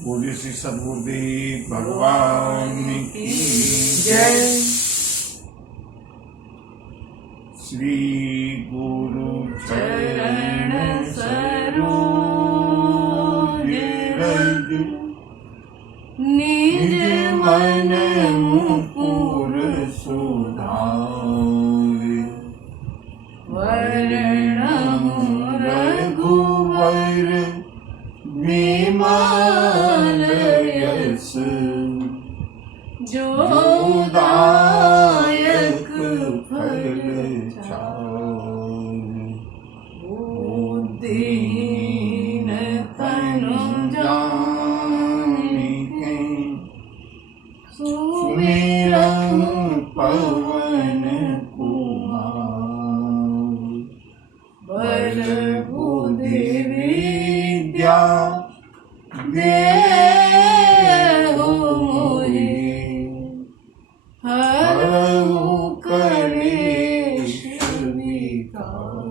बोलिए श्री सद्गुरुदेव भगवान की जय। श्री गुरु चरण सरोज रज निज मन मुकुर सुधारि वर्णम रघुवर विमल यश जो दायक फल चारि दीन तनु जानिके सुमिरन पवन कुमार बल बुद्धि विद्या देहु मोहि हरहु कलेश विकार।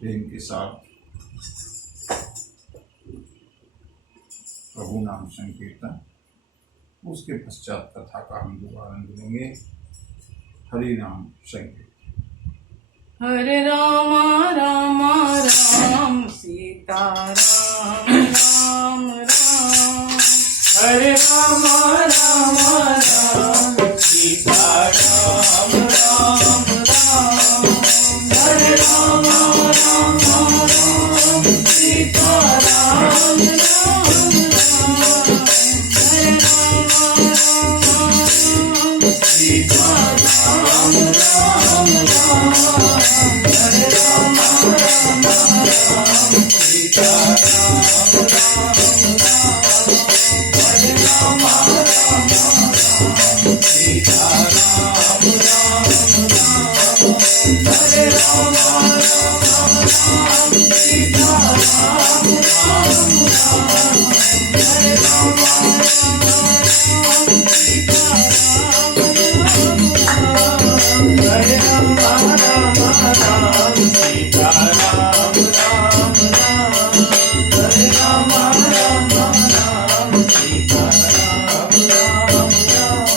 प्रेम के साथ प्रभु नाम संकीर्तन, उसके पश्चात कथा का हम दोबारा मिलेंगे। हरि नाम संकीर्तन। हरे राम राम राम सीता राम राम राम। हरे राम राम राम सीता राम राम राम। हरे राम राम राम सीता राम राम राम। हरे राम राम सीता राम राम राम। हरे राम राम राम सीता राम राम राम। हरे राम राम राम सीता राम राम राम। हरे राम राम राम सीता राम राम राम। हरे राम राम सीता राम राम राम। हरे राम राम सीता राम राम राम।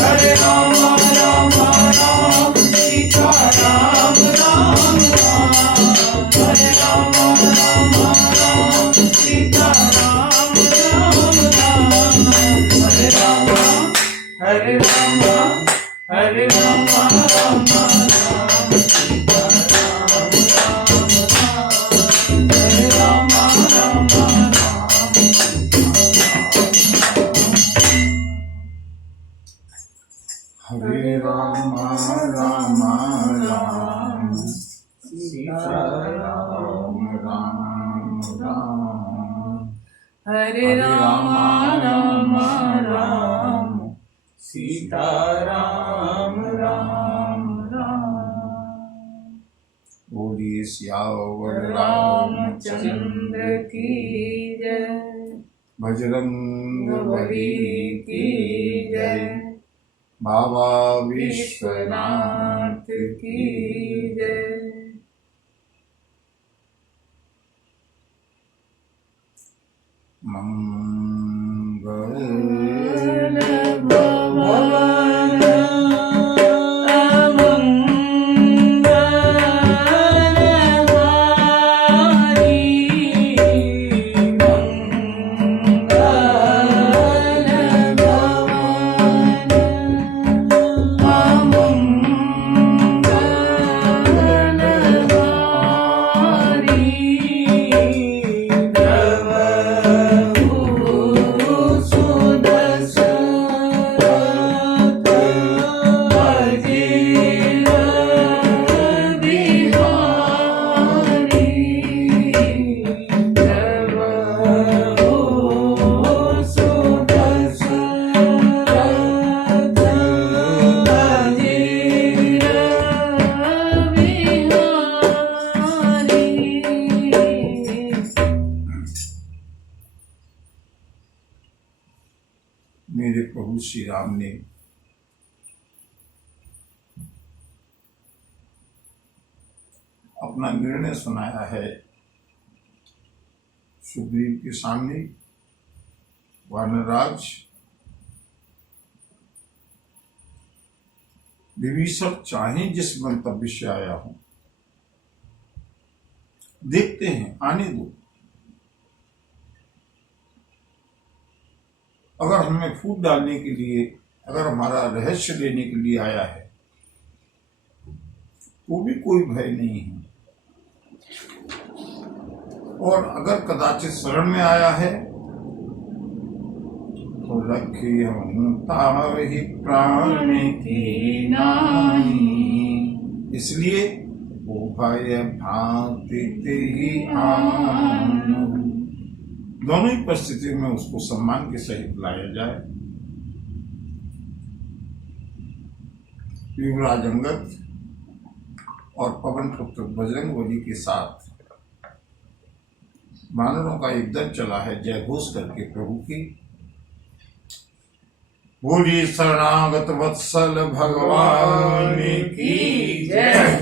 हरे राम राम सीता राम राम राम। हरे राम राम सीता राम राम राम। हरे राम सीता राम राम राम। हरे राम हरे राम हरे राम राम राम सीता राम राम राम। हरे राम राम राम हरे राम राम राम सीता राम राम राम। हरे राम राम राम सीता राम राम राम। बोलिए सियावर रामचंद्र की जय। बजरंग बली की जय। बाबा विश्वनाथ की जय। मंगल भवन मेरे प्रभु श्री राम ने अपना निर्णय सुनाया है सुग्रीव के सामने वानरराज विभीषण चाहे जिस मंतव्य से आया हूं, देखते हैं, आने दो। अगर हमें फूट डालने के लिए, अगर हमारा रहस्य लेने के लिए आया है, तो भी कोई भय नहीं है। और अगर कदाचित शरण में आया है, तो रखिए ताहि प्राण की नाहि, इसलिए वो भय भांति ही आन। दोनों ही परिस्थितियों में उसको सम्मान के सहित लाया जाए। युवराज अंगद और पवन पुत्र बजरंगबली के साथ वानरों का एक दल चला है जय घोष करके प्रभु की। बोलिए शरणागत वत्सल भगवान की जय,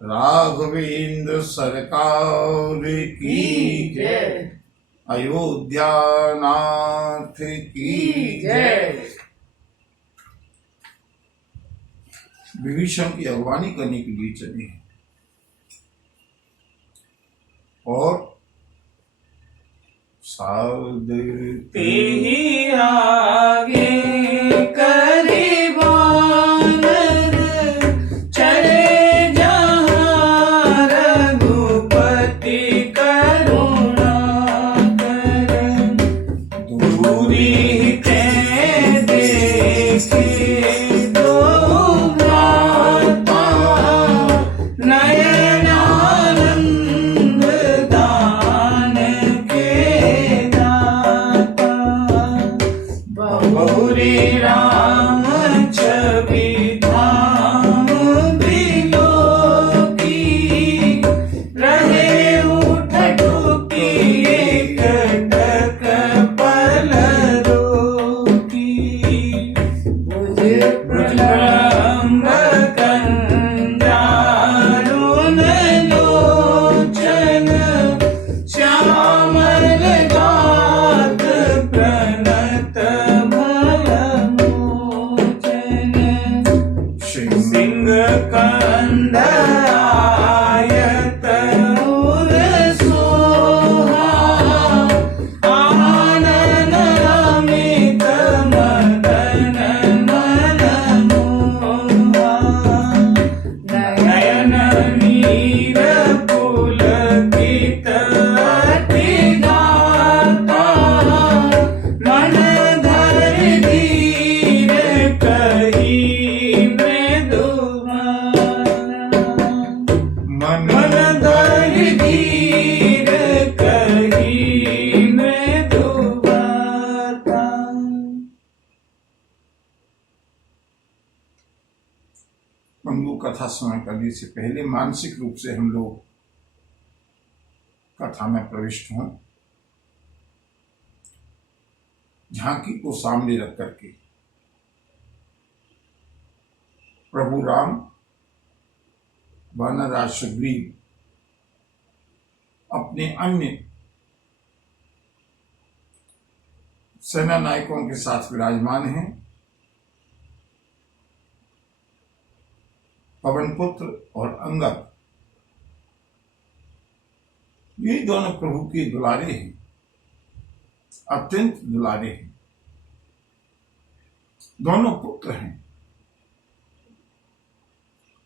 राघवेंद्र सरकार की जय, अयोध्या नाथ की जय। विभीषण की अगवानी करने के लिए चले हैं और सावधते ही आगे करे वानर, चले जहाँ रघुपति करुणा कर, दूरी ते देखे कथा श्रवण करने से पहले मानसिक रूप से हम लोग कथा में प्रविष्ट हों, झांकी को सामने रख करके प्रभु राम वानरराज सुग्रीव अपने अन्य सेना नायकों के साथ विराजमान हैं। पवन पुत्र और अंगद, ये दोनों प्रभु के दुलारे हैं, अत्यंत दुलारे हैं, दोनों पुत्र हैं।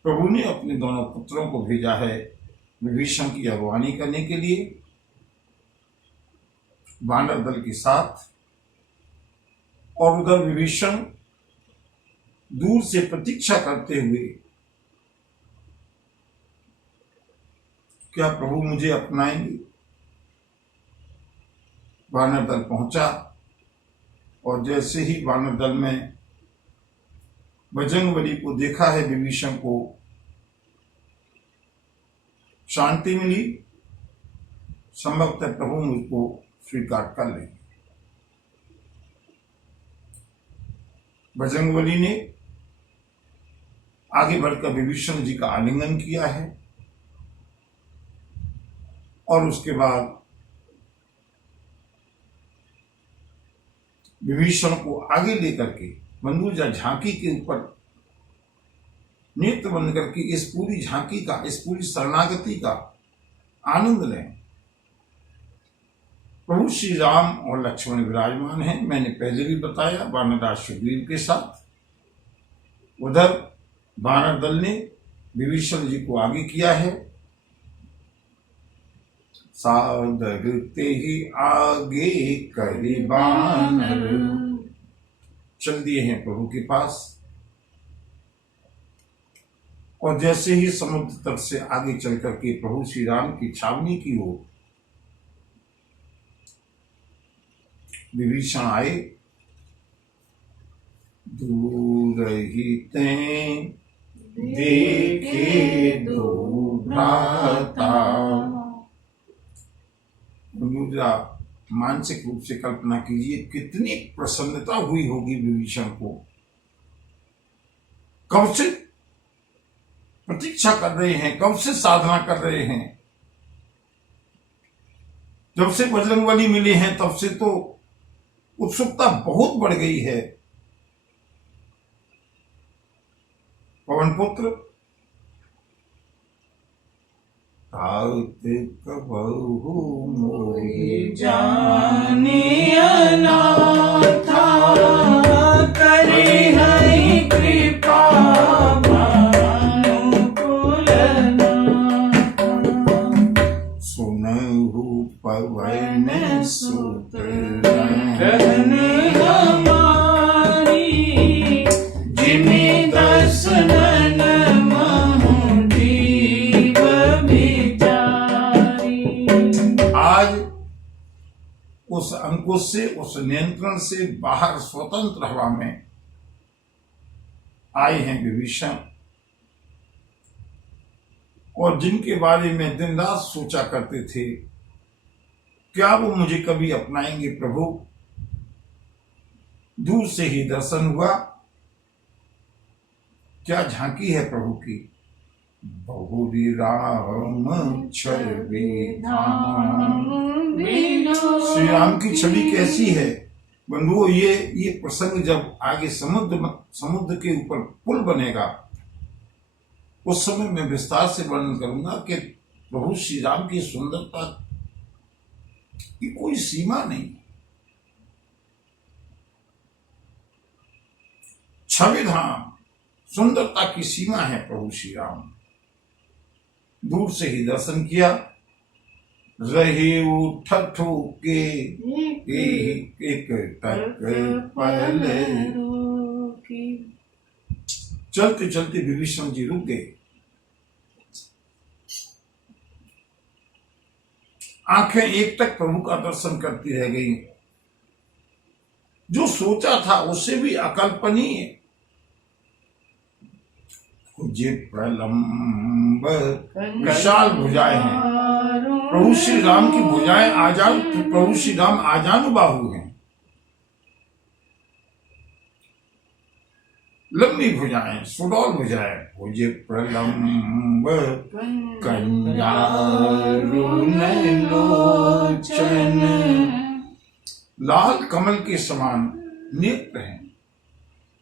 प्रभु ने अपने दोनों पुत्रों को भेजा है विभीषण की अगवानी करने के लिए वानर दल के साथ, और उधर विभीषण दूर से प्रतीक्षा करते हुए क्या प्रभु मुझे अपनाएंगे। वानर दल पहुंचा और जैसे ही वानर दल में बजरंगबली को देखा है, विभीषण को शांति मिली, संभवतः प्रभु मुझको स्वीकार कर लेंगे। बजरंगबली ने आगे बढ़कर विभीषण जी का आलिंगन किया है और उसके बाद विभीषण को आगे लेकर के मंदूजा झांकी के ऊपर नेत्र बंद करके इस पूरी झांकी का, इस पूरी शरणागति का आनंद लें। प्रभु श्री राम और लक्ष्मण विराजमान हैं। मैंने पहले भी बताया, वानरराज सुग्रीव के साथ। उधर वानर दल ने विभीषण जी को आगे किया है। सादरते ही आगे करे वानर, चल दिए हैं प्रभु के पास। और जैसे ही समुद्र तट से आगे चल करके प्रभु श्री राम की छावनी की ओर विभीषण आए, दूर ही ते देखे दो भ्राता। मानसिक रूप से कल्पना कीजिए कितनी प्रसन्नता हुई होगी विभीषण को। कब से प्रतीक्षा कर रहे हैं, कब से साधना कर रहे हैं। जब से बजरंगबली मिले हैं तब से तो उत्सुकता बहुत बढ़ गई है। पवन पुत्र कबहु मोहि जानिया नाथा, करे हरि कृपा पवन सुत रहन हमारी, जिमि दर्शनन महु जीव बिचारी। आज उस अंकुश से, उस नियंत्रण से बाहर स्वतंत्र हवा में आए हैं विभीषण, और जिनके बारे में दिन रात सोचा करते थे क्या वो मुझे कभी अपनाएंगे प्रभु। दूर से ही दर्शन हुआ। क्या झांकी है प्रभु की। बहुरी राम छवि धाम, श्री राम की छवि कैसी है बंधुओं। ये प्रसंग जब आगे समुद्र के ऊपर पुल बनेगा उस समय मैं विस्तार से वर्णन करूंगा कि प्रभु श्री राम की सुंदरता की कोई सीमा नहीं। छवि धाम, सुंदरता की सीमा है प्रभु श्री राम। दूर से ही दर्शन किया। रहे ठठो के एक तक पल, चलते चलते विभीषण जी रुक गए। आंखें एक टक प्रभु का दर्शन करती रह गई। जो सोचा था उससे भी अकल्पनीय। जे प्रलंब विशाल भुजाएं हैं। प्रभु श्री राम की भुजाएं प्रभु श्री राम आजानुबाहु हैं। लंबी भुजाएं, सुडौल भुजाएं। भुजे प्रलंब कन्यारुण लोचन, लाल कमल के समान नेत्र हैं।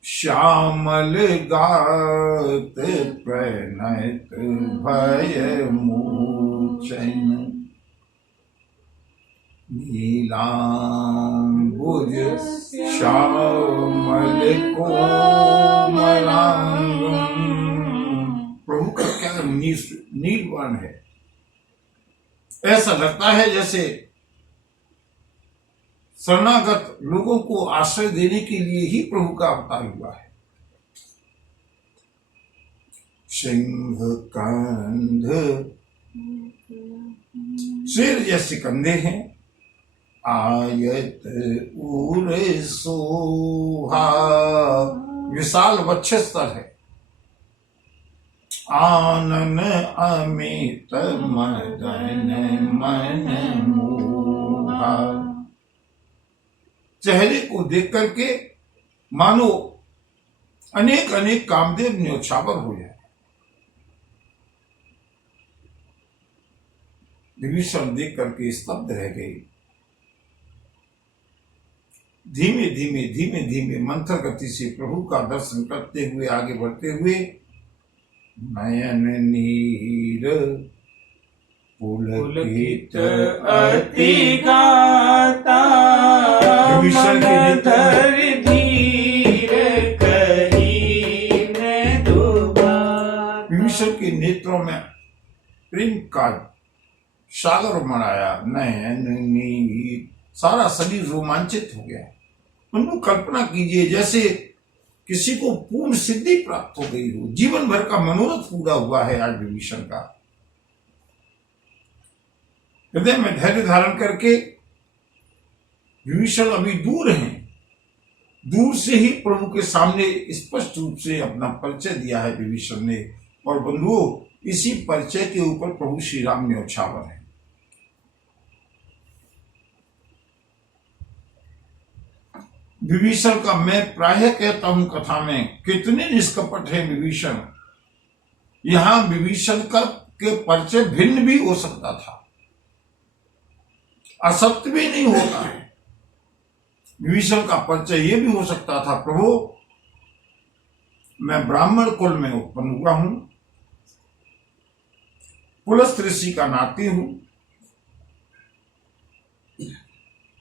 श्यामल गात प्रणत भय मोचन, नीलांबुज श्यामल कोमलांगम। प्रभु का क्या नील वर्ण है। ऐसा लगता है जैसे शरणागत लोगों को आश्रय देने के लिए ही प्रभु का अवतार हुआ है। सिंह कंध, शेर जैसे कंधे हैं। आयत उर सोहा, विशाल वक्षस्थल है। आनन अमित मदन मन मोहा, चेहरे को देख करके मानो अनेक अनेक कामदेव न्योछावर हो जाए। विभीषण देख करके स्तब्ध रह गए। धीमे धीमे धीमे धीमे मंथर गति से प्रभु का दर्शन करते हुए आगे बढ़ते हुए नयन नीर पुलकित अति गाता विभीषण के मन धर धीर कही मैं दोबारा। विभीषण के नेत्रों में प्रेम का सागर मनाया, नयन नीर, सारा शरीर रोमांचित हो गया। उनको कल्पना कीजिए जैसे किसी को पूर्ण सिद्धि प्राप्त हो गई हो, जीवन भर का मनोरथ पूरा हुआ है आज विभीषण का। हृदय में धैर्य धारण करके विभीषण अभी दूर हैं, दूर से ही प्रभु के सामने स्पष्ट रूप से अपना परिचय दिया है विभीषण ने। और बंधुओं, इसी परिचय के ऊपर प्रभु श्री राम ने न्यौछावर है। विभीषण का मैं प्रायः कहता हूं कथा में, कितने निष्कपट है विभीषण। यहां विभीषण का के परिचय भिन्न भी हो सकता था, असत्य भी नहीं होता है। विभीषण का परिचय यह भी हो सकता था, प्रभु मैं ब्राह्मण कुल में उत्पन्न हुआ हूं, पुलस्त्य ऋषि का नाती हूं,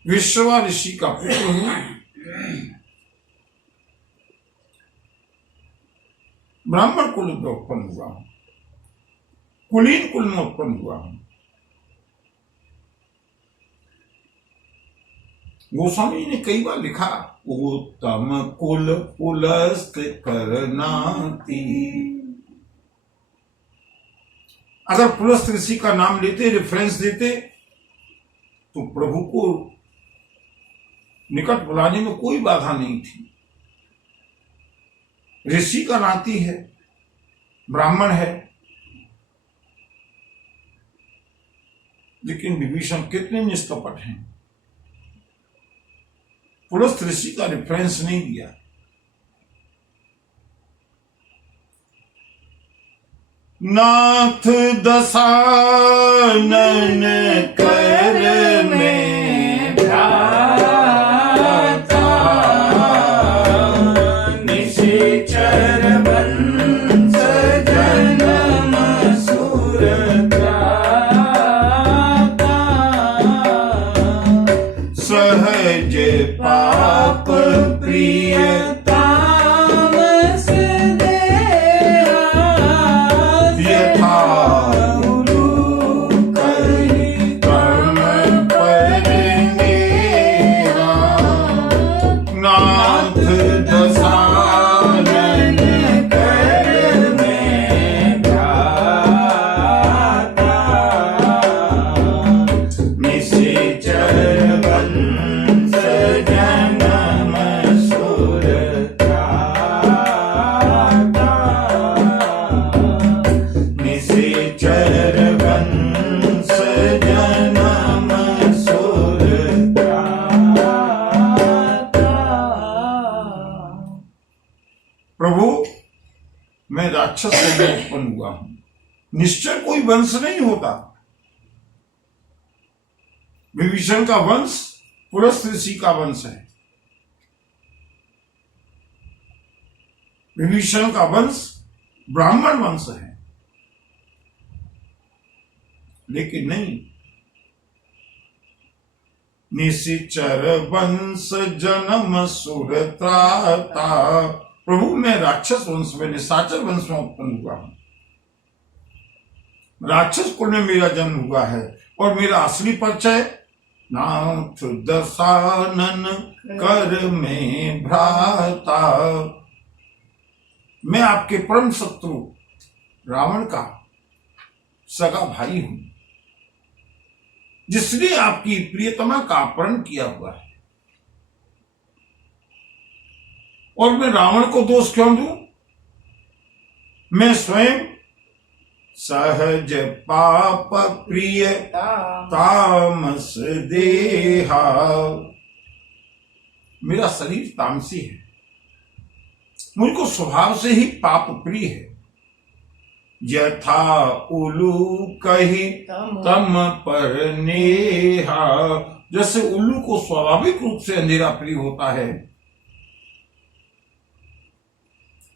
विश्रवा ऋषि का पुत्र हूं, ब्राह्मण कुल में उत्पन्न हुआ हूं, कुलीन कुल में उत्पन्न हुआ हूं। गोस्वामी ने कई बार लिखा, उत्तम कुल पुलस्त्य करनाती। अगर पुलस्त्य ऋषि का नाम लेते, रेफरेंस देते, तो प्रभु को निकट बुलाने में कोई बाधा नहीं थी। ऋषि का नाती है, ब्राह्मण है, लेकिन विभीषण कितने निष्कपट हैं, पुलस्त्य ऋषि का रेफरेंस नहीं दिया। नाथ दशानन कर में भ्राता, निशाचर वंश जन्म सुर त्राता, सहज पाप प्रिय तामस देहा, यथा कही कर्म पर मेरा। नाथ दशानन कर में भ्राता, निशाचर वंश जन्म सुर त्राता, निशाचर वंश जन्म सुर त्राता। प्रभु मैं राक्षस से उत्पन्न हुआ हूं। निश्चय कोई वंश नहीं होता। विभीषण का वंश पुलस्त्य ऋषि का वंश है। विभीषण का वंश ब्राह्मण वंश है, लेकिन नहीं, निशाचर वंश जन्म सुर त्राता। प्रभु मैं राक्षस वंश में, निशाचर वंश में उत्पन्न हुआ हूं। राक्षस कुल में मेरा जन्म हुआ है। और मेरा असली परिचय, नाथ दशानन कर में भ्राता। मैं आपके परम शत्रु रावण का सगा भाई हूं, जिसने आपकी प्रियतमा का अपहरण किया हुआ है। और मैं रावण को दोष क्यों दूं? मैं स्वयं सहज पाप प्रिय तामस देहा। मेरा शरीर तामसी है, मुझको स्वभाव से ही पाप प्रिय है। यथा उलू कही तम पर नेहा। जैसे उल्लू को स्वाभाविक रूप से अंधेरा प्रिय होता है,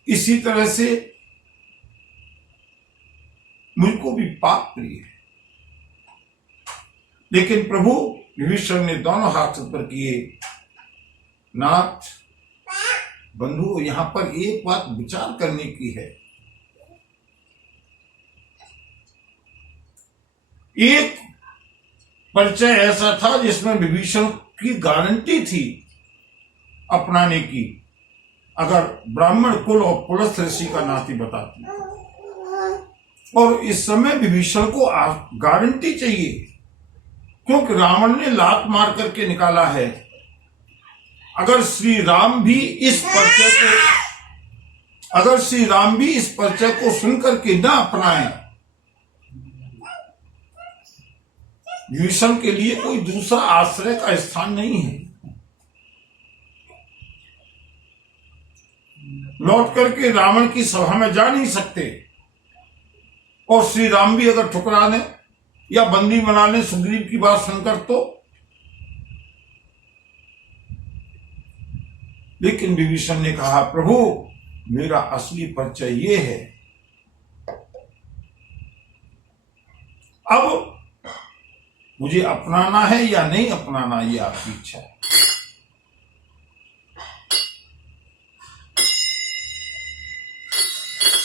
इसी तरह से मुझको भी पाप प्रिय है। लेकिन प्रभु विभीषण ने दोनों हाथ ऊपर किए। नाथ बंधु, यहां पर एक बात विचार करने की है। एक परिचय ऐसा था जिसमें विभीषण की गारंटी थी अपनाने की, अगर ब्राह्मण कुल और पुलस्त्य ऋषि का नाती बताती। और इस समय विभीषण को गारंटी चाहिए, क्योंकि रावण ने लात मार करके निकाला है। अगर श्री राम भी इस परिचय को सुनकर के न अपनाएं, विभीषण के लिए कोई दूसरा आश्रय का स्थान नहीं है। लौट करके रावण की सभा में जा नहीं सकते, और श्री राम भी अगर ठुकरा दें या बंदी बना लें सुग्रीव की बात सुनकर तो। लेकिन विभीषण ने कहा, प्रभु मेरा असली परिचय ये है, अब मुझे अपनाना है या नहीं अपनाना, ये आपकी इच्छा है।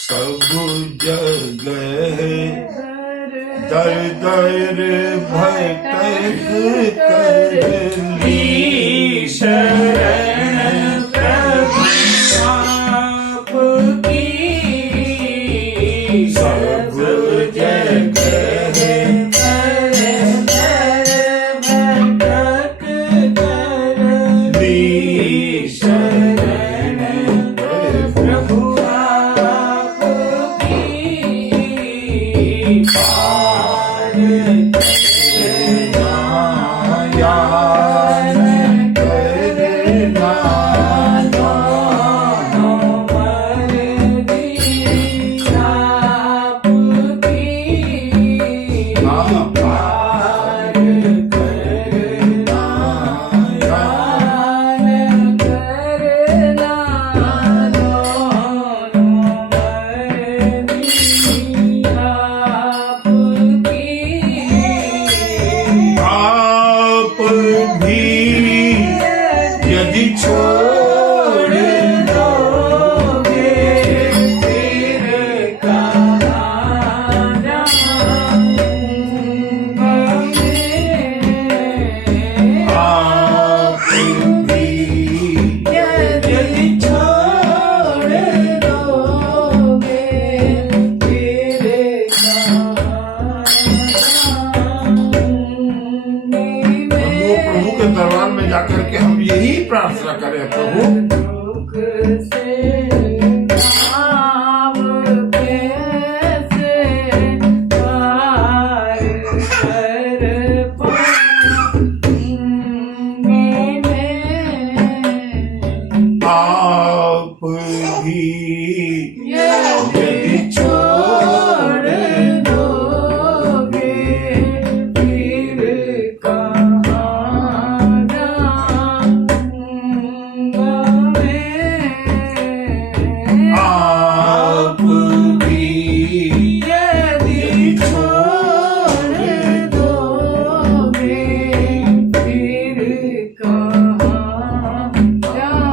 सब जगह दर दर भटक कर शरण प्रभु आपकी। सब जगह दर दर भटक कर शरण प्रभु दरबार में जाकर के हम यही प्रार्थना करें, प्रभु आप भी यदि छोड़ दोगे फिर कहाँ जाऊंगा मैं। आप भी यदि छोड़ दोगे फिर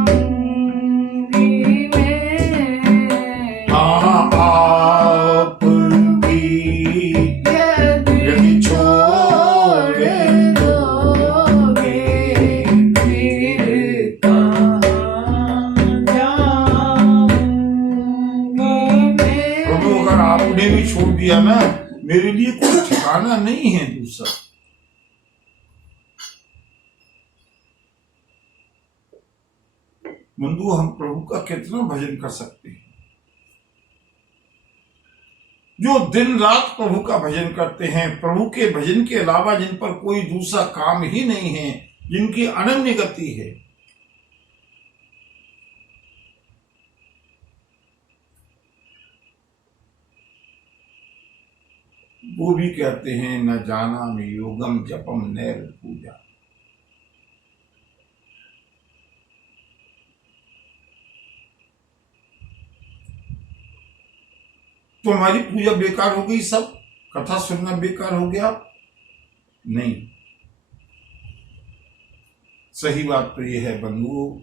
कहाँ जाऊंगी मैं। आप भी यदि छोड़ दोगे फिर कहाँ जाऊंगी मैं। प्रभु अगर आपने भी छोड़ दिया ना, मेरे लिए कोई ठिकाना नहीं है दूसरा। बंधु, हम प्रभु का कितना भजन कर सकते हैं। जो दिन रात प्रभु का भजन करते हैं, प्रभु के भजन के अलावा जिन पर कोई दूसरा काम ही नहीं है, जिनकी अनन्य गति है, वो भी कहते हैं न जाना में योगम जपम नैर पूजा। तो हमारी पूजा बेकार हो गई, सब कथा सुनना बेकार हो गया? नहीं, सही बात तो यह है बंधुओं,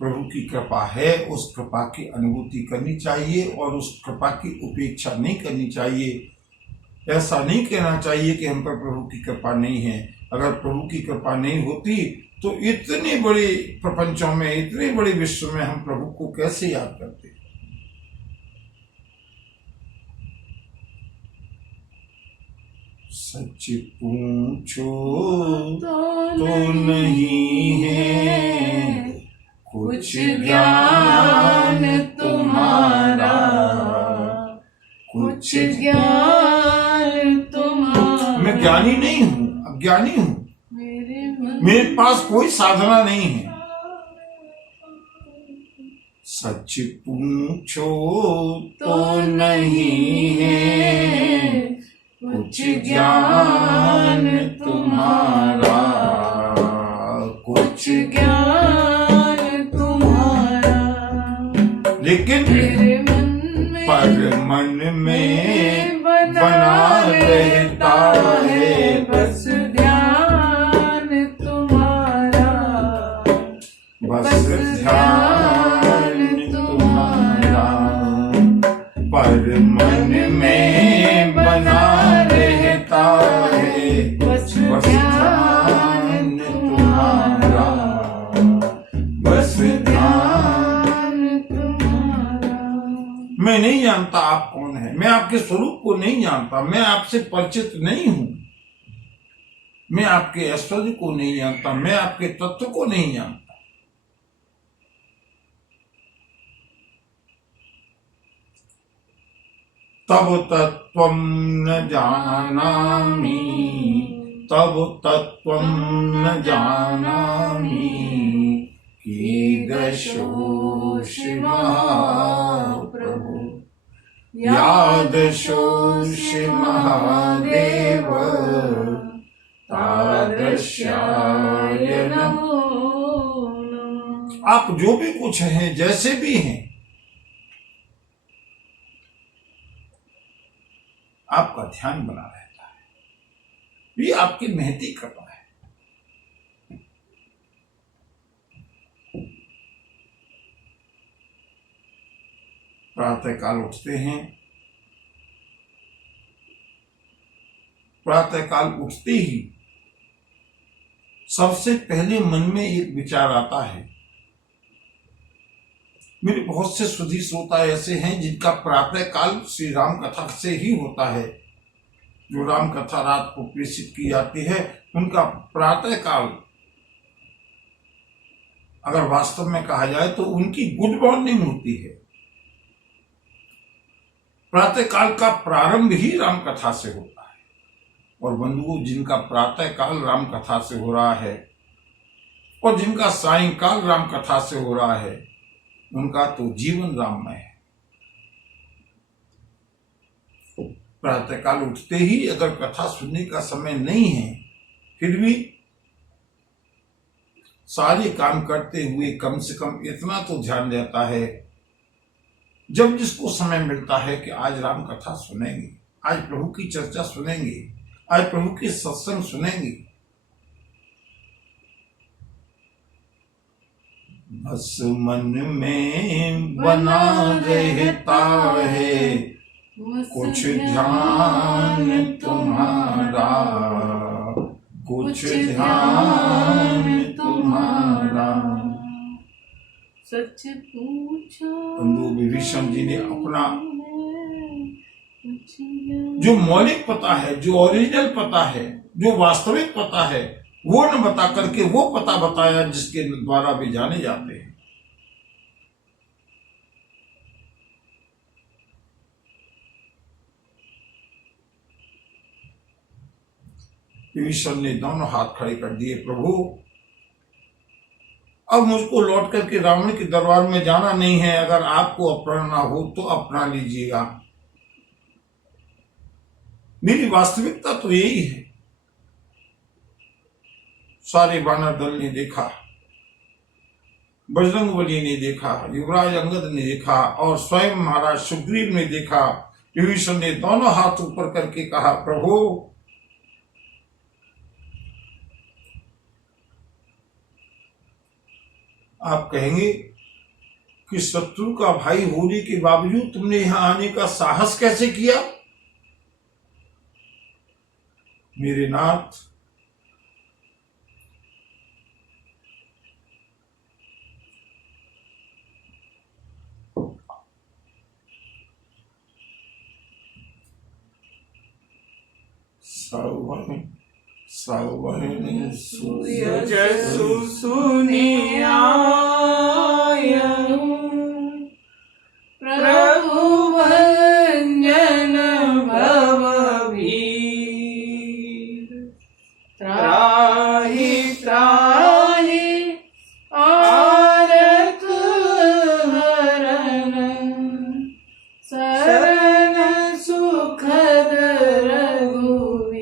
प्रभु की कृपा है, उस कृपा की अनुभूति करनी चाहिए और उस कृपा की उपेक्षा नहीं करनी चाहिए। ऐसा नहीं कहना चाहिए कि हम पर प्रभु की कृपा नहीं है। अगर प्रभु की कृपा नहीं होती तो इतने बड़े प्रपंचों में, इतने बड़े विश्व में हम प्रभु को कैसे याद करते। सच पूछो तो नहीं है कुछ ज्ञान तुम्हारा, कुछ ज्ञान तुम्हारा। मैं ज्ञानी नहीं हूँ, अज्ञानी हूँ, मेरे पास कोई साधना नहीं है। सच पूछो तो नहीं है कुछ ज्ञान तुम्हारा, कुछ ज्ञान तुम्हारा। लेकिन पर मन में बना रहता है बस ध्यान तुम्हारा, बस ध्यान तुम्हारा। पर मन में बना रहता है बस ध्यान तुम्हारा, बस ध्यान तुम्हारा। मैं नहीं जानता आप कौन है, मैं आपके स्वरूप को नहीं जानता, मैं आपसे परिचित नहीं हूं, मैं आपके ऐश्वर्य को नहीं जानता, मैं आपके तत्व को नहीं जानता। तब तत्त्वं न जानामि, तब तत्त्वं न जानामि, कीदृशोऽसि महाप्रभु, यादृशोऽसि महादेव, तादृशाय नमो। आप जो भी कुछ हैं, जैसे भी हैं, आपका ध्यान बना रहता है, ये आपकी महती कृपा है। प्रातःकाल उठते हैं, प्रातःकाल उठते ही सबसे पहले मन में एक विचार आता है। मेरे बहुत से सुधी श्रोता ऐसे हैं जिनका प्रातःकाल श्री राम कथा से ही होता है। जो राम कथा रात को प्रेषित की जाती है, उनका प्रातःकाल अगर वास्तव में कहा जाए तो उनकी गुड मॉर्निंग होती है। प्रातःकाल का प्रारंभ ही राम कथा से होता है। और बंधुओं, जिनका प्रातःकाल राम कथा से हो रहा है और जिनका सायंकाल राम कथा से हो रहा है, उनका तो जीवन राममय है। प्रातःकाल उठते ही अगर कथा सुनने का समय नहीं है, फिर भी सारे काम करते हुए कम से कम इतना तो ध्यान रहता है, जब जिसको समय मिलता है कि आज राम कथा सुनेंगे, आज प्रभु की चर्चा सुनेंगे, आज प्रभु की सत्संग सुनेंगे। बस मन में बना रहता है कुछ ध्यान तुम्हारा, कुछ ध्यान तुम्हारा। सच पूछो बंधु विभीषण जी ने अपना जो मौलिक पता है, जो ओरिजिनल पता है, जो वास्तविक पता है, वो न बता करके वो पता बताया जिसके द्वारा भी जाने जाते हैं। विभीषण ने दोनों हाथ खड़े कर दिए, प्रभु अब मुझको लौट करके रावण के दरबार में जाना नहीं है, अगर आपको अपनाना हो तो अपना लीजिएगा। मेरी वास्तविकता तो यही है। सारे वानर दल ने देखा, बजरंगबली ने देखा, युवराज अंगद ने देखा और स्वयं महाराज सुग्रीव ने देखा। विभीषण ने दोनों हाथ ऊपर करके कहा, प्रभु आप कहेंगे कि शत्रु का भाई होने के बावजूद तुमने यहां आने का साहस कैसे किया? मेरे नाथ, सवन सूयजसु सुने आयहु, प्रभु भंजन भव वीर। त्राहि त्राहि आरत हरन, शरण सुखद रघुवीर।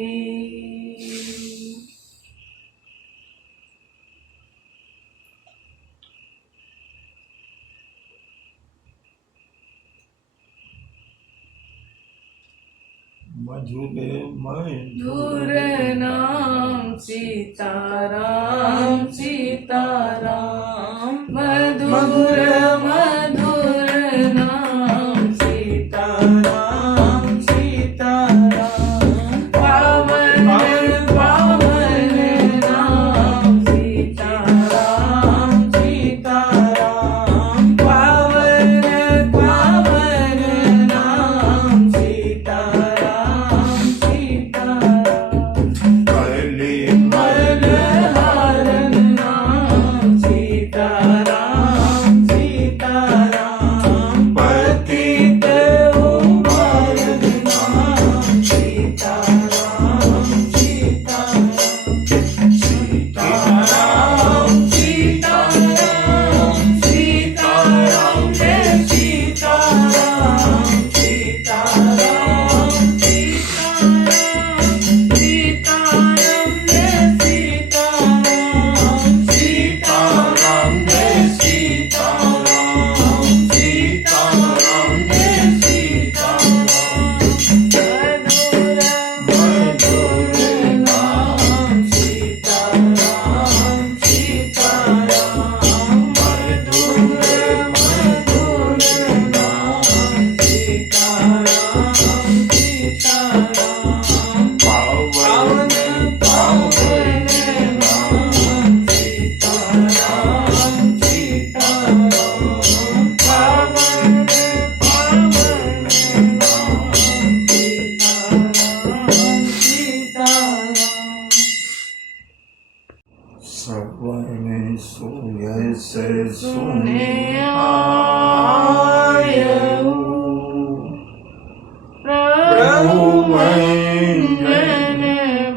मधुर मधुर नाम सीताराम सीताराम, मधुर मधुर नाम सीताराम सीताराम, पावन पावन नाम सीताराम सीताराम, पावन पावन नाम सीताराम सीताराम, मलहारन नाम सीताराम सीताराम, पतित उपावन नाम सीताराम सीताराम, सीताराम सीताराम सीताराम जय सीताराम सीताराम सीताराम, सीताराम जय सीताराम सीताराम जय सीताराम सीताराम जय सीताराम, मधुर मधुर नाम सीताराम सीताराम, मधुर मधुर नाम सीताराम सीताराम, पावन पावन नाम सीताराम सीताराम, पावन पावन नाम सीताराम सीताराम। सवन सुयस सुने आयहु, प्रभु भंजन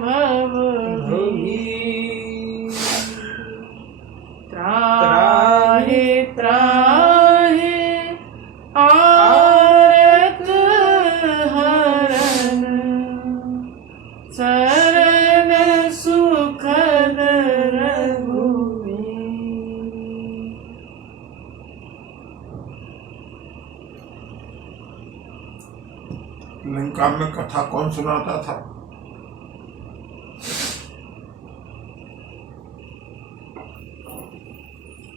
भव वीर। त्राहि त्राहि आरत हरन, शरण सुखद रघुवीर। लंका में कथा कौन सुनाता था?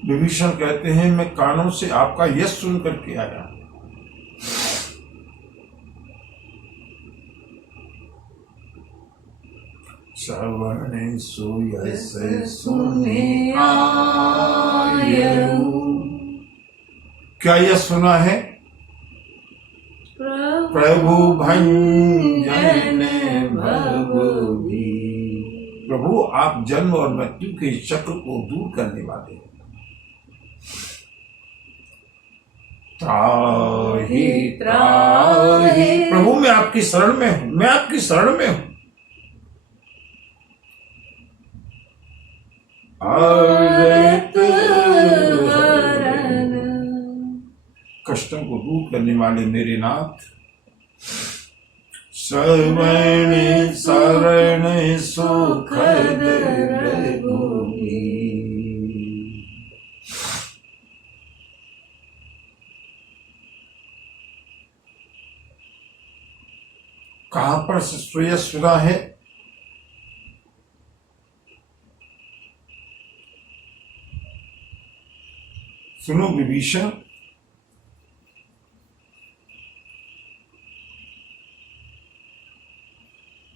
विभीषण कहते हैं, मैं कानों से आपका यश सुन करके आया। श्रवण सुयस सुने आयहु। क्या यह सुना है? प्रभु भंजन भव वीर। प्रभु आप जन्म और मृत्यु के चक्र को दूर करने वाले हैं। त्राहि त्राहि। प्रभु मैं आपकी शरण में हूं, मैं आपकी शरण में हूं। आरत हरन। कष्टों को दूर करने वाले मेरे नाथ, श्रवण शरण सुखद रघुवीर। कहां पर श्रेयस्विदा है? सुनो विभीषण,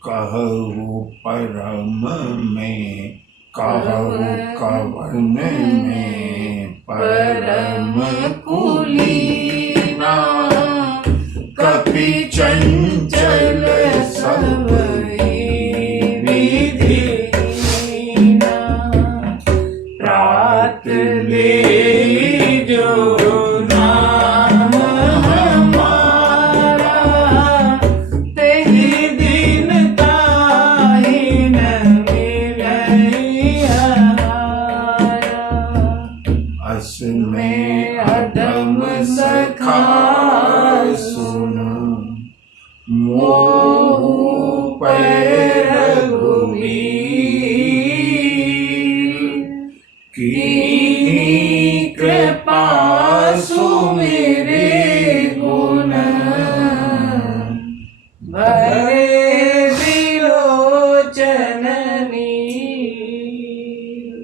कहु परम में, कहु कवन में, परम कुलीना, कपि चंचल सब विधिना, प्रात ले जो नाम हमारा, तेहि दिन ताहि न मिलैया। अस में अधम सखा सुनु, मोह पै रघुवीर, कीन्ही कृपा सुमिरे गुण, भरे विलोचन नीर।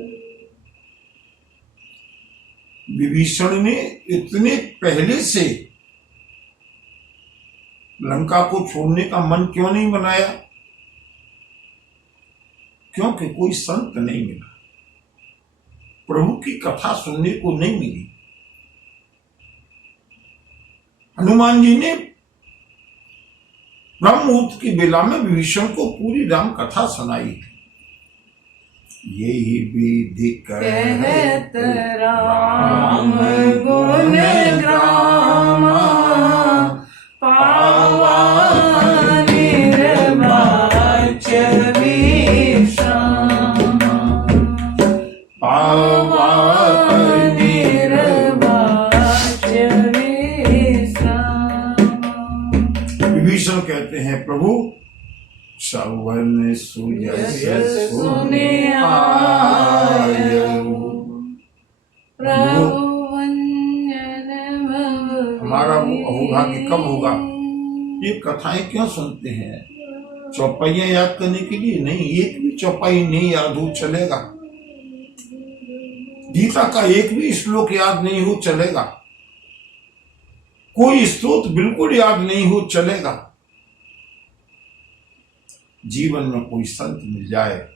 विभीषण ने इतने पहले से लंका को छोड़ने का मन क्यों नहीं बनाया? क्योंकि कोई संत नहीं मिला, प्रभु की कथा सुनने को नहीं मिली। हनुमान जी ने ब्रह्म मुहूर्त की बेला में विभीषण को पूरी राम कथा सुनाई। यही विधि कहत राम गुण ग्राम, पावा निर्वाच्य विश्राम, पावा निर्वाच्य विश्राम। विभीषण कहते हैं, प्रभु श्रवण सुयस सुने आयऊ, प्रभु हमारा वो अहोभाग्य कब होगा? ये कथाएं क्यों सुनते हैं? चौपाइयां याद करने के लिए नहीं, एक भी चौपाई नहीं याद हो चलेगा, गीता का एक भी श्लोक याद नहीं हो चलेगा, कोई स्तोत्र बिल्कुल याद नहीं हो चलेगा। जीवन में कोई संत मिल जाए,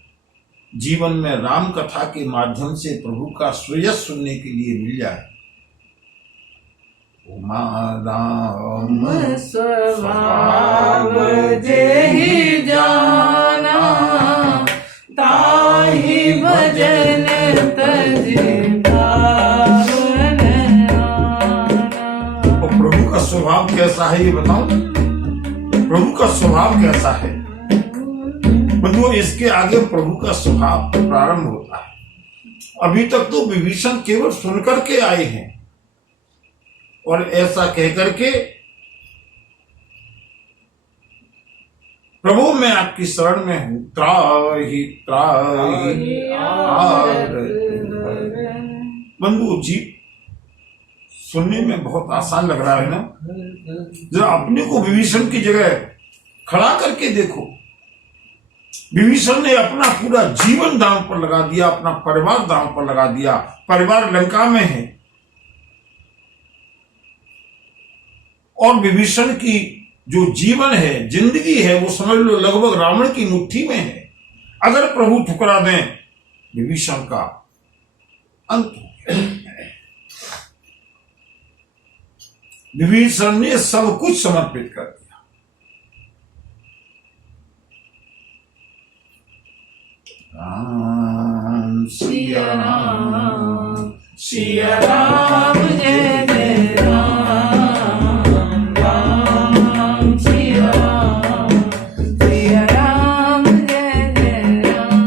जीवन में राम कथा के माध्यम से प्रभु का श्रेयस सुनने के लिए मिल जाए। उमा राम स्वभाव जेहि जाना, ताहि भजन तजि भावन आना। और प्रभु का स्वभाव कैसा है ये बताओ? प्रभु का स्वभाव कैसा है? बंधुओं, इसके आगे प्रभु का स्वभाव प्रारंभ होता है। अभी तक तो विभीषण केवल सुनकर के आए हैं और ऐसा कहकर के, प्रभु मैं आपकी शरण में हूं, त्राहि त्राहि बंधु जी, सुनने में बहुत आसान लग रहा है ना? जरा अपने को विभीषण की जगह खड़ा करके देखो। विभीषण ने अपना पूरा जीवन दांव पर लगा दिया, अपना परिवार दांव पर लगा दिया। परिवार लंका में है और विभीषण की जो जीवन है, जिंदगी है, वो समझ लो लगभग रावण की मुट्ठी में है। अगर प्रभु ठुकरा दें, विभीषण का अंत हो गया। विभीषण ने सब कुछ समर्पित कर दिया। राम सिया राम, सिया राम जय जय राम, राम सिया राम, सिया राम जय जय राम।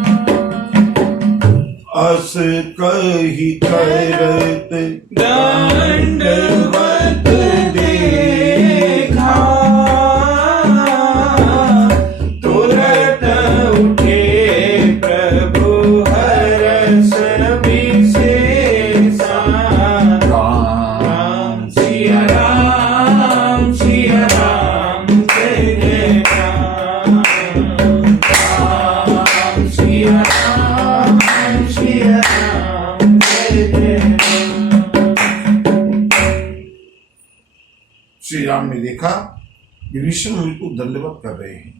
अस कही करत दंडवत देखा, सिया राम जय जय राम। श्री राम ने देखा विभीषण उनको दंडवत कर रहे हैं।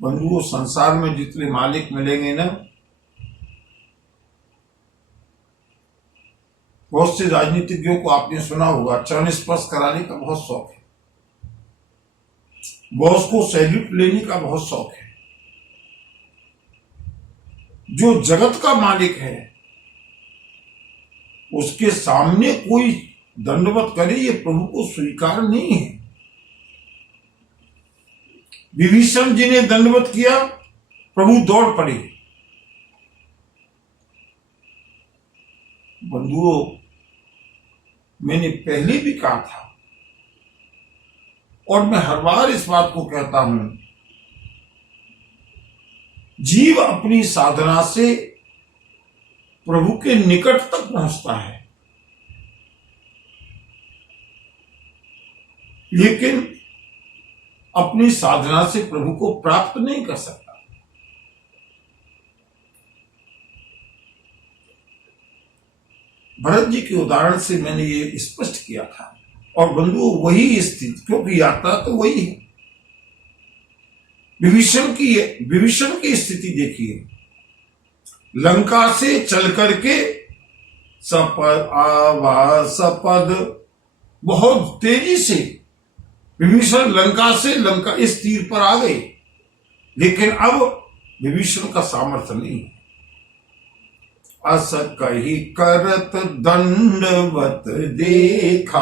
बंधुओं, संसार में जितने मालिक मिलेंगे ना, बहुत से राजनीतिज्ञों को आपने सुना होगा चरण स्पर्श कराने का बहुत शौक है, बॉस को सैल्यूट लेने का बहुत शौक है। जो जगत का मालिक है उसके सामने कोई दंडवत करे ये प्रभु को स्वीकार नहीं है। विभीषण जी ने दंडवत किया, प्रभु दौड़ पड़े। बंधुओं, मैंने पहले भी कहा था और मैं हर बार इस बात को कहता हूं, जीव अपनी साधना से प्रभु के निकट तक पहुंचता है, लेकिन अपनी साधना से प्रभु को प्राप्त नहीं कर सकता। भरत जी के उदाहरण से मैंने ये स्पष्ट किया था। और बंधुओं, वही स्थिति, क्योंकि यात्रा तो वही है। विभीषण की स्थिति देखिए, लंका से चल करके सपद आवा सपद, बहुत तेजी से विभीषण लंका से लंका इस तीर पर आ गए, लेकिन अब विभीषण का सामर्थ्य नहीं है। अस कही करत दंडवत देखा,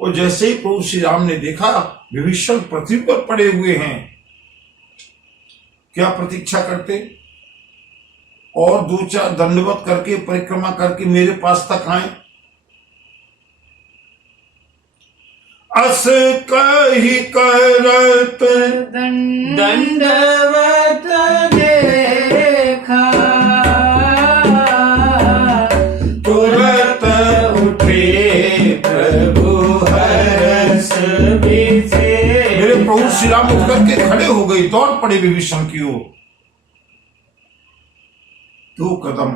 और जैसे ही प्रभु श्री राम ने देखा विभीषण पृथ्वी पर पड़े हुए हैं, क्या प्रतीक्षा करते और दो चार दंडवत करके परिक्रमा करके मेरे पास तक आए। अस कही करत दंडवत देखा, तुरंत उठे प्रभु हर्ष विशेष। मेरे प्रभु श्री राम उठ करके खड़े हो गए, दौड़ पड़े विभीषण की ओर। दो कदम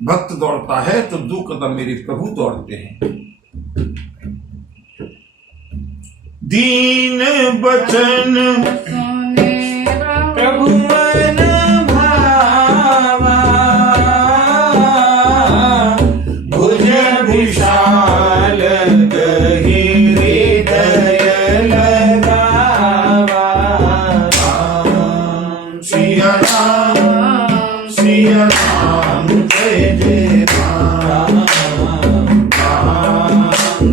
भक्त दौड़ता है तो दो कदम मेरे प्रभु दौड़ते हैं। दीन बचन प्रभु मन भावा, भुज विशाल कहि हृदय लगावा। सिया राम जय जय राम।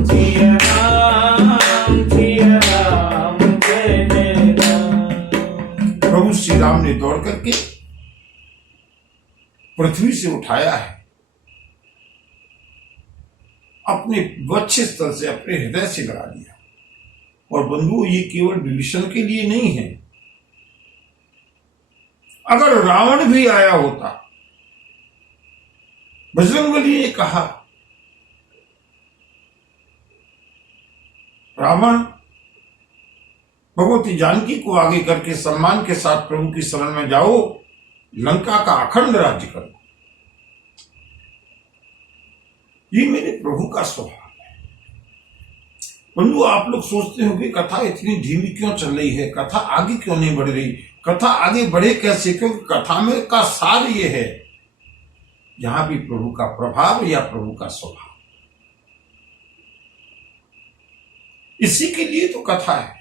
सिया राम जय जय राम। प्रभु श्री राम ने दौड़ करके पृथ्वी से उठाया है, अपने वक्षस्थल से, अपने हृदय से लगा दिया। और बंधुओं, ये केवल विभीषण के लिए नहीं है। अगर रावण भी आया होता, बजरंगबली ने कहा, रावण भगवती जानकी को आगे करके सम्मान के साथ प्रभु की शरण में जाओ, लंका का अखंड राज्य करो। ये मेरे प्रभु का स्वभाव है। बंधु, आप लोग सोचते हो कि कथा इतनी धीमी क्यों चल रही है, कथा आगे क्यों नहीं बढ़ रही। कथा आगे बढ़े कैसे, क्योंकि कथा में का सार ये है, यहां भी प्रभु का प्रभाव या प्रभु का स्वभाव, इसी के लिए तो कथा है।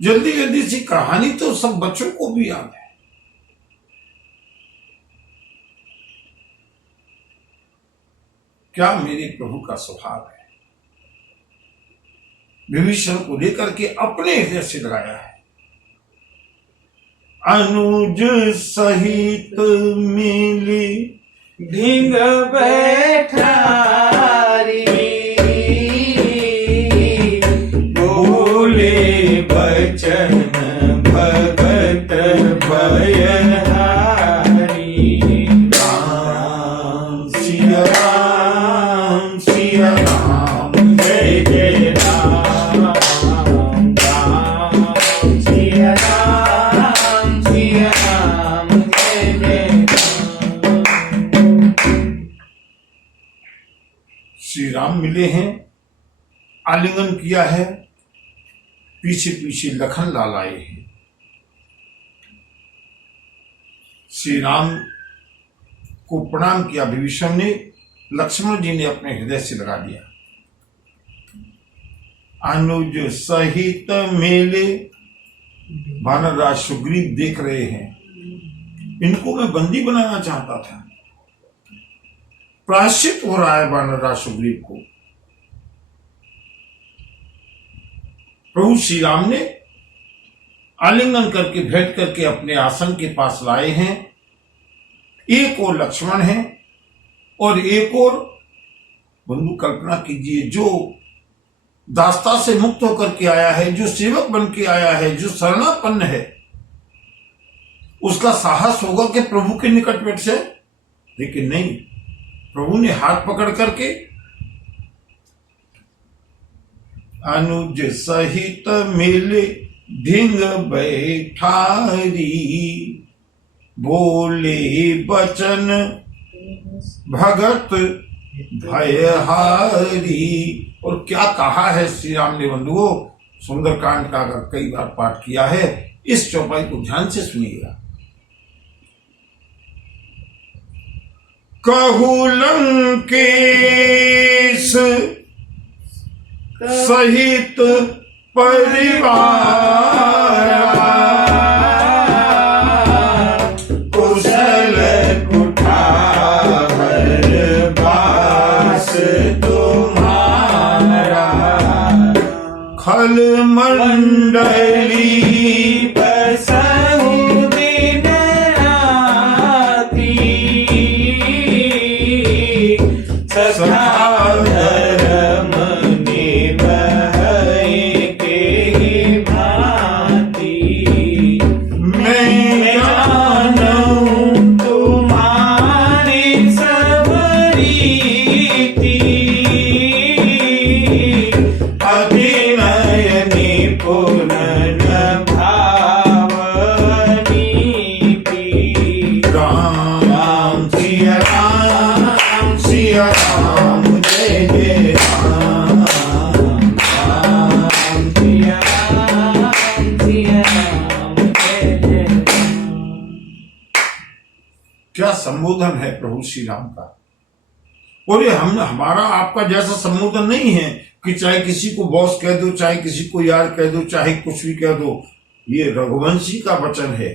जल्दी जल्दी सी कहानी तो सब बच्चों को भी याद है। क्या मेरे प्रभु का स्वभाव है। विभीषण को लेकर के अपने हृदय से लगाया है। अनुज सहित मिली ढींग बैठारी, बोले बचन भगत भयहारी। राम सिया राम जय जय राम सिया राम मिले हैं, आलिंगन किया है, पीछे पीछे लखन लाल आए हैं। श्री राम को प्रणाम किया विभीषण ने, लक्ष्मण जी ने अपने हृदय से लगा दिया। अनुज सहित मेले, वानरराज सुग्रीव देख रहे हैं, इनको मैं बंदी बनाना चाहता था। प्रायश्चित हो रहा है वानरराज सुग्रीव को। प्रभु श्री राम ने आलिंगन करके भेंट करके अपने आसन के पास लाए हैं। एक और लक्ष्मण है और एक और बंधु। कल्पना कीजिए, जो दास्ता से मुक्त होकर के आया है, जो सेवक बन के आया है, जो शरणापन्न है, उसका साहस होगा कि प्रभु के निकट बैठ से? लेकिन नहीं, प्रभु ने हाथ पकड़ करके अनुज सहित मिले ढिंग बैठारी, बोले बचन भगत भयहारी। और क्या कहा है श्री राम ने बंधुओं, सुंदरकांड का अगर कई बार पाठ किया है, इस चौपाई को ध्यान से सुनिएगा। कहु लंकेश सहित परिवार, कुशल कुठार बास तुम्हारा, खल मंडली बसहु दिन राति, सखा धर्म निभय के भांति, मैं जानूं तुम्हारी सब रीति, अभिनय निपुण भावनीति। राम सिया राम सिया राम, जय जय राम। राम सिया राम जय जय राम। क्या संबोधन है प्रभु श्री राम का। और ये हमारा आपका जैसा संबोधन नहीं है कि चाहे किसी को बॉस कह दो, चाहे किसी को यार कह दो, चाहे कुछ भी कह दो। ये रघुवंशी का वचन है।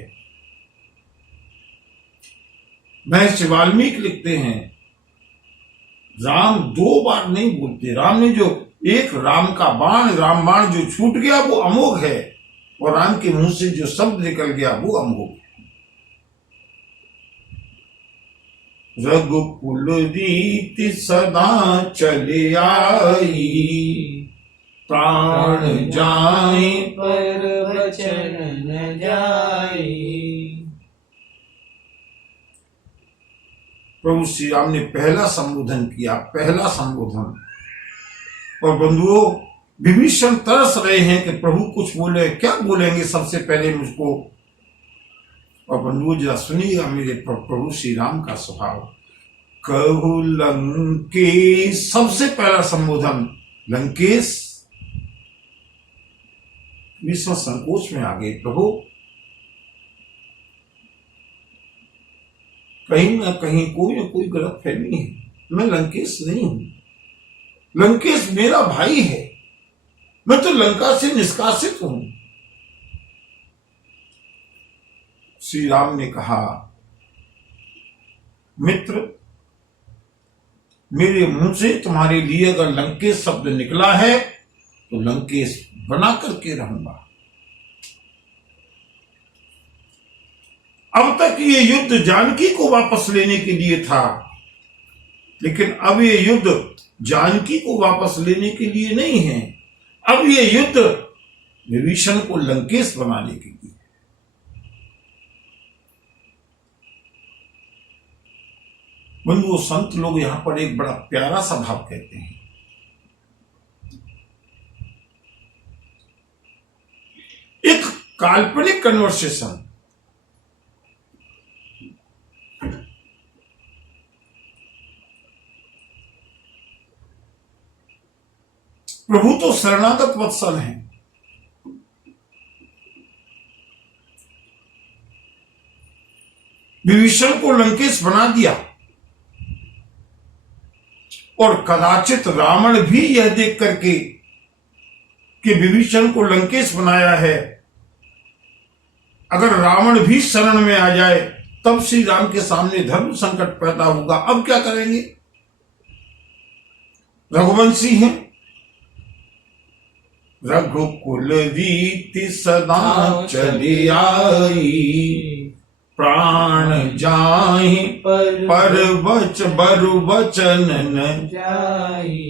महर्षि वाल्मीकि लिखते हैं, राम दो बार नहीं बोलते। राम ने जो एक राम का बाण, राम बाण जो छूट गया वो अमोघ है, और राम के मुंह से जो शब्द निकल गया वो अमोघ है। रघुकुल रीति सदा चले आई, प्राण जाए पर वचन न जाई। प्रभु श्री राम ने पहला संबोधन किया, पहला संबोधन। और बंधुओं, विभीषण तरस रहे हैं कि प्रभु कुछ बोले, क्या बोलेंगे सबसे पहले मुझको। और बंधुओं जरा सुनिएगा मेरे प्रभु श्री राम का स्वभाव। कहु लंकेश, सबसे पहला संबोधन लंकेश। विश्व संकोच में आ गए, प्रभु कहीं ना कहीं कोई ना कोई गलत फहमी है। मैं लंकेश नहीं हूं, लंकेश मेरा भाई है। मैं तो लंका से निष्कासित हूं। श्री राम ने कहा, मित्र, मेरे मुंह से तुम्हारे लिए अगर लंकेश शब्द निकला है तो लंकेश बना करके रहूंगा। अब तक ये युद्ध जानकी को वापस लेने के लिए था, लेकिन अब ये युद्ध जानकी को वापस लेने के लिए नहीं है। अब ये युद्ध विभीषण को लंकेश बनाने के लिए। बंधुओं, संत लोग यहां पर एक बड़ा प्यारा सा भाव कहते हैं। एक काल्पनिक कन्वर्सेशन, प्रभु तो शरणागत वत्सल हैं। विभीषण को लंकेश बना दिया और कदाचित रावण भी यह देख करके कि विभीषण को लंकेश बनाया है, अगर रावण भी शरण में आ जाए तब श्री राम के सामने धर्म संकट पैदा होगा। अब क्या करेंगे? रघुवंशी हैं, रघुकुल रीति सदा चली आई, प्राण जाहि पर बच बरु वचन न जाई।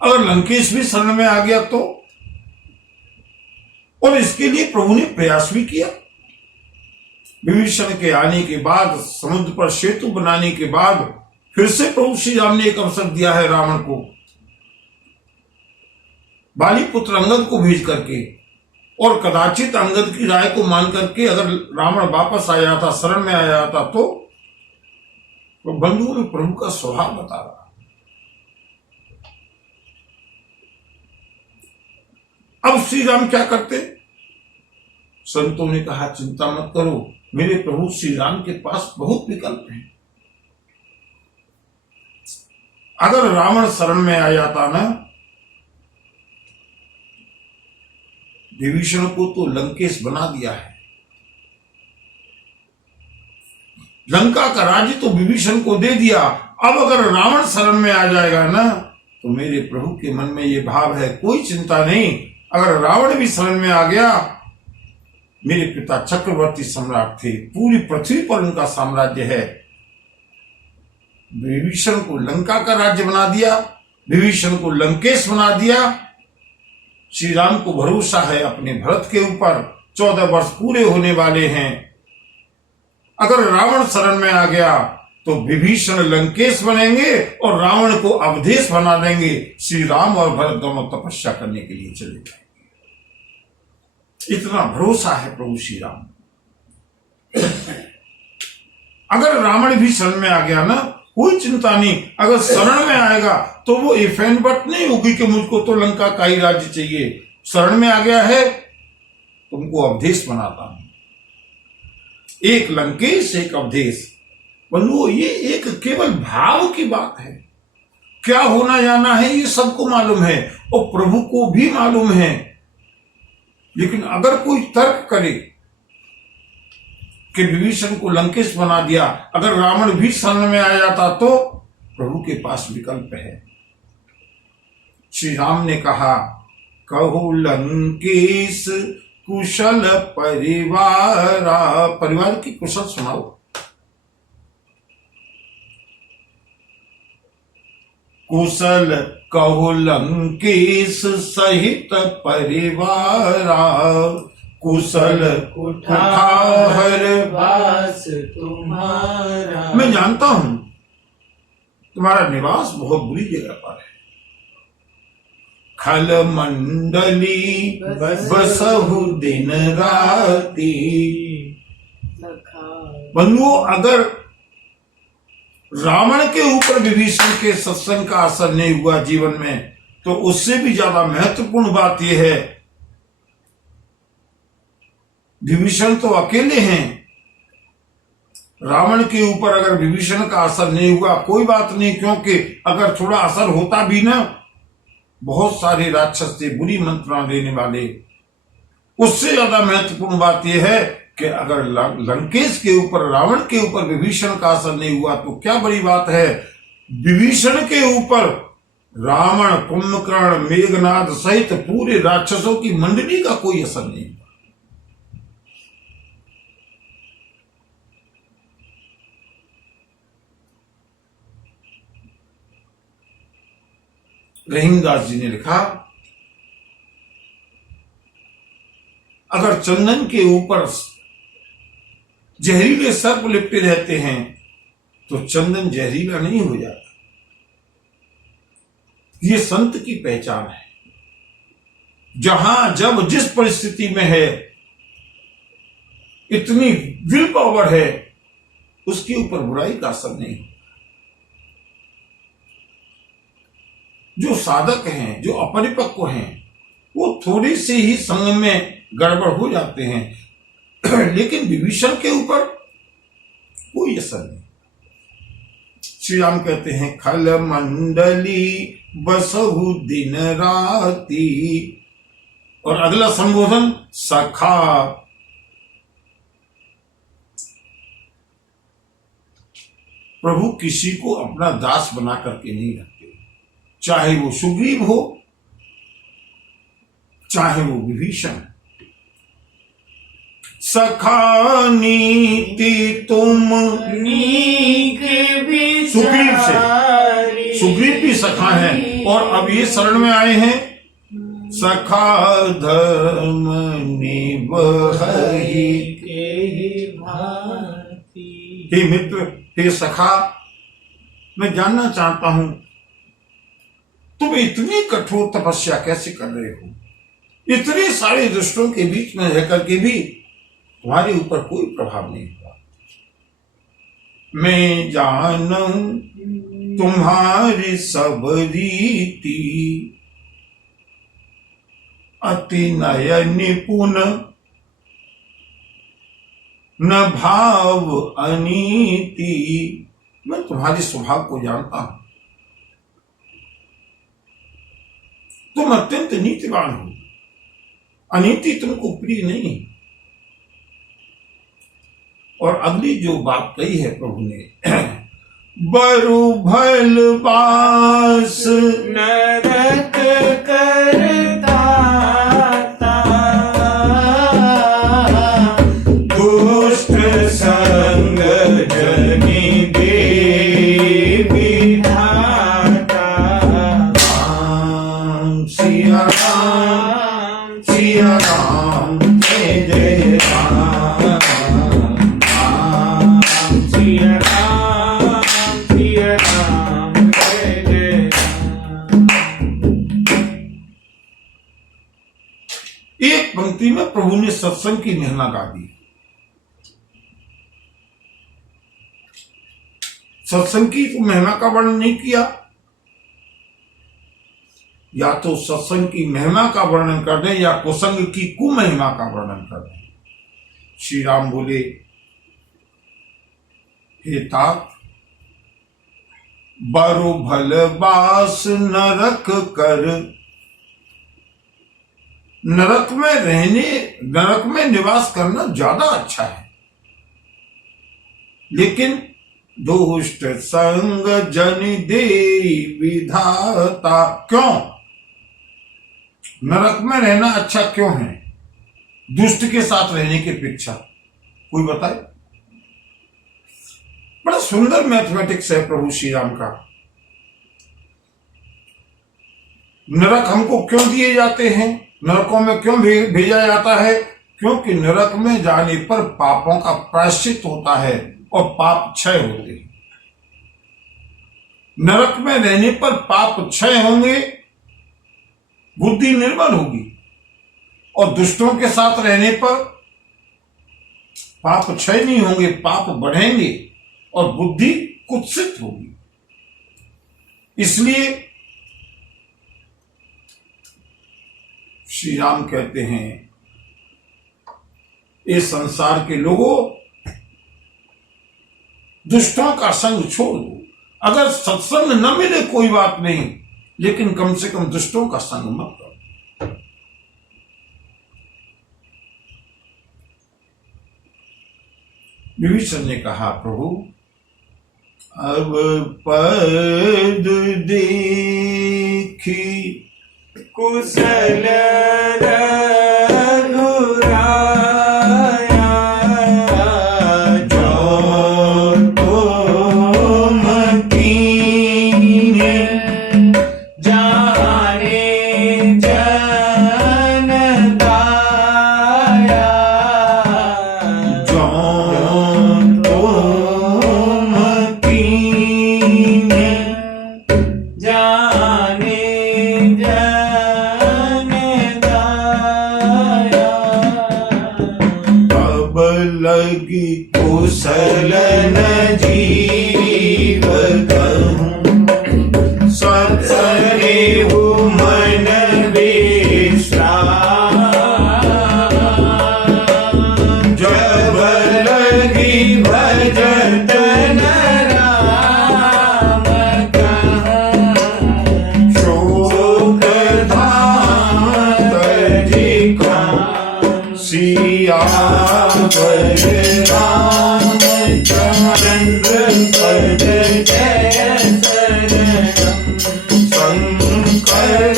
अगर लंकेश भी शरण में आ गया तो, और इसके लिए प्रभु ने प्रयास भी किया। विभीषण के आने के बाद, समुद्र पर सेतु बनाने के बाद फिर से प्रभु श्री राम ने एक अवसर दिया है रावण को, बाली पुत्र अंगद को भेज करके, और कदाचित अंगद की राय को मान करके अगर रावण वापस आ जाता, शरण में आ जाता तो बंधुओं में प्रभु का स्वभाव बता रहा। अब श्री राम क्या करते? संतों ने कहा चिंता मत करो, मेरे प्रभु श्री राम के पास बहुत विकल्प हैं। अगर रावण शरण में आ जाता ना, विभीषण को तो लंकेश बना दिया है, लंका का राज्य तो विभीषण को दे दिया। अब अगर रावण शरण में आ जाएगा ना, तो मेरे प्रभु के मन में ये भाव है, कोई चिंता नहीं, अगर रावण भी शरण में आ गया, मेरे पिता चक्रवर्ती सम्राट थे, पूरी पृथ्वी पर उनका साम्राज्य है। विभीषण को लंका का राज्य बना दिया, विभीषण को लंकेश बना दिया। श्री राम को भरोसा है अपने भरत के ऊपर, 14 वर्ष पूरे होने वाले हैं। अगर रावण शरण में आ गया तो विभीषण लंकेश बनेंगे और रावण को अवधेश बना देंगे। श्री राम और भरत दोनों तपस्या करने के लिए चले जाएंगे। इतना भरोसा है प्रभु श्री राम। अगर रावण भी शरण में आ गया ना, कोई चिंता नहीं, अगर शरण में आएगा तो वो इफेन बट नहीं होगी कि मुझको तो लंका का ही राज्य चाहिए। शरण में आ गया है, तुमको अवधेश बनाता हूं, एक लंकेश एक अवधेश। बंधुओं, ये एक केवल भाव की बात है, क्या होना जाना है ये सबको मालूम है और प्रभु को भी मालूम है। लेकिन अगर कोई तर्क करे कि विभीषण को लंकेश बना दिया, अगर रावण भी शरण में आ जाता तो प्रभु के पास विकल्प है। श्री राम ने कहा, कहो लंकेश कुशल परिवारा, परिवार की कुशल सुनाओ। कुशल कहो लंकेश सहित परिवारा, कुशल कुठार वास तुम्हारा। मैं जानता हूं तुम्हारा निवास बहुत बुरी जगह पर है। खल मंडली बसहु दिन राती। बंधुओं, अगर रावण के ऊपर विभीषण के सत्संग का असर नहीं हुआ जीवन में, तो उससे भी ज्यादा महत्वपूर्ण बात यह है, विभीषण तो अकेले हैं। रावण के ऊपर अगर विभीषण का असर नहीं हुआ, कोई बात नहीं, क्योंकि अगर थोड़ा असर होता भी ना, बहुत सारे राक्षस थे बुरी मंत्रणा देने वाले। उससे ज्यादा महत्वपूर्ण बात यह है कि अगर लंकेश के ऊपर, रावण के ऊपर विभीषण का असर नहीं हुआ तो क्या बड़ी बात है। विभीषण के ऊपर रावण, कुंभकर्ण, मेघनाद सहित पूरे राक्षसों की मंडली का कोई असर नहीं हुआ। रहीमदास जी ने लिखा, अगर चंदन के ऊपर जहरीले सर्प लिपटे रहते हैं तो चंदन जहरीला नहीं हो जाता। ये संत की पहचान है। जहां जब जिस परिस्थिति में है, इतनी विल पावर है, उसके ऊपर बुराई का असर नहीं। जो साधक हैं, जो अपरिपक्व हैं, वो थोड़ी सी ही संग में गड़बड़ हो जाते हैं, लेकिन विभीषण के ऊपर कोई असर नहीं। श्री राम कहते हैं खल मंडली बसहु दिन राती, और अगला संबोधन सखा। प्रभु किसी को अपना दास बना करके नहीं रखते, चाहे वो सुग्रीव हो, चाहे वो विभीषण। सखा नीति तुम नीक सुग्रीव से, सुग्रीव भी सखा है, और अब ये शरण में आए हैं सखा धर्म निबहि के भांति। हे मित्र, हे सखा, मैं जानना चाहता हूं तुम इतनी कठोर तपस्या कैसे कर रहे हो? इतने सारे दुष्टों के बीच में रह करके भी तुम्हारे ऊपर कोई प्रभाव नहीं हुआ। मैं जानूं तुम्हारी सब रीति, अति नय निपुण न भाव अनीति। मैं तुम्हारे स्वभाव को जानता हूं, तुम अत्यंत नीतिवान हो, अनीति तुमको प्रिय नहीं। और अगली जो बात कही है प्रभु ने, बरु भल बास नरक करता दुष्ट संग जनि दे विधाता। सिया राम, सिया राम, जय जय राम, सिया राम, सिया राम, जय जय राम। एक पंक्ति में प्रभु ने सत्संग की महिमा गा दी। सत्संग की तो महिमा का वर्णन नहीं किया, या तो सत्संग की महिमा का वर्णन कर दे या कुसंग की कुमहिमा का वर्णन कर दे। श्री राम बोले, हे तात, बरु भल बास नरक कर। नरक में रहने, नरक में निवास करना ज्यादा अच्छा है, लेकिन दुष्ट संग जन दे विधाता। क्यों नरक में रहना अच्छा क्यों है दुष्ट के साथ रहने की अपेक्षा? कोई बताए? बड़ा सुंदर मैथमेटिक्स है प्रभु श्री राम का। नरक हमको क्यों दिए जाते हैं, नरकों में क्यों भेजा जाता है? क्योंकि नरक में जाने पर पापों का प्रायश्चित होता है और पाप क्षय होते हैं। नरक में रहने पर पाप क्षय होंगे, बुद्धि निर्मल होगी, और दुष्टों के साथ रहने पर पाप क्षय नहीं होंगे, पाप बढ़ेंगे और बुद्धि कुत्सित होगी। इसलिए श्री राम कहते हैं, इस संसार के लोगों, दुष्टों का संग छोड़ दो। अगर सत्संग न मिले कोई बात नहीं, लेकिन कम से कम दुष्टों का संग मत करो। विभीषण ने कहा, प्रभु अब पद देखी कुशल कुशल न जीव कहूं, सत्संगे रामचंद्र पद जय शरणम शंकर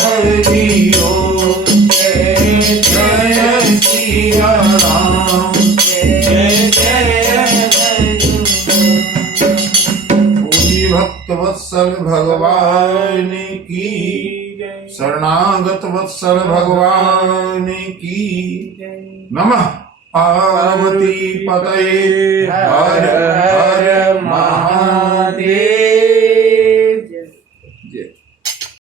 हरि ओम जय जय सिया राम जय जय पूरी भक्त वत्सल भगवान की शरणागत वत्सल भगवान की नमः। पार्वती पतये हर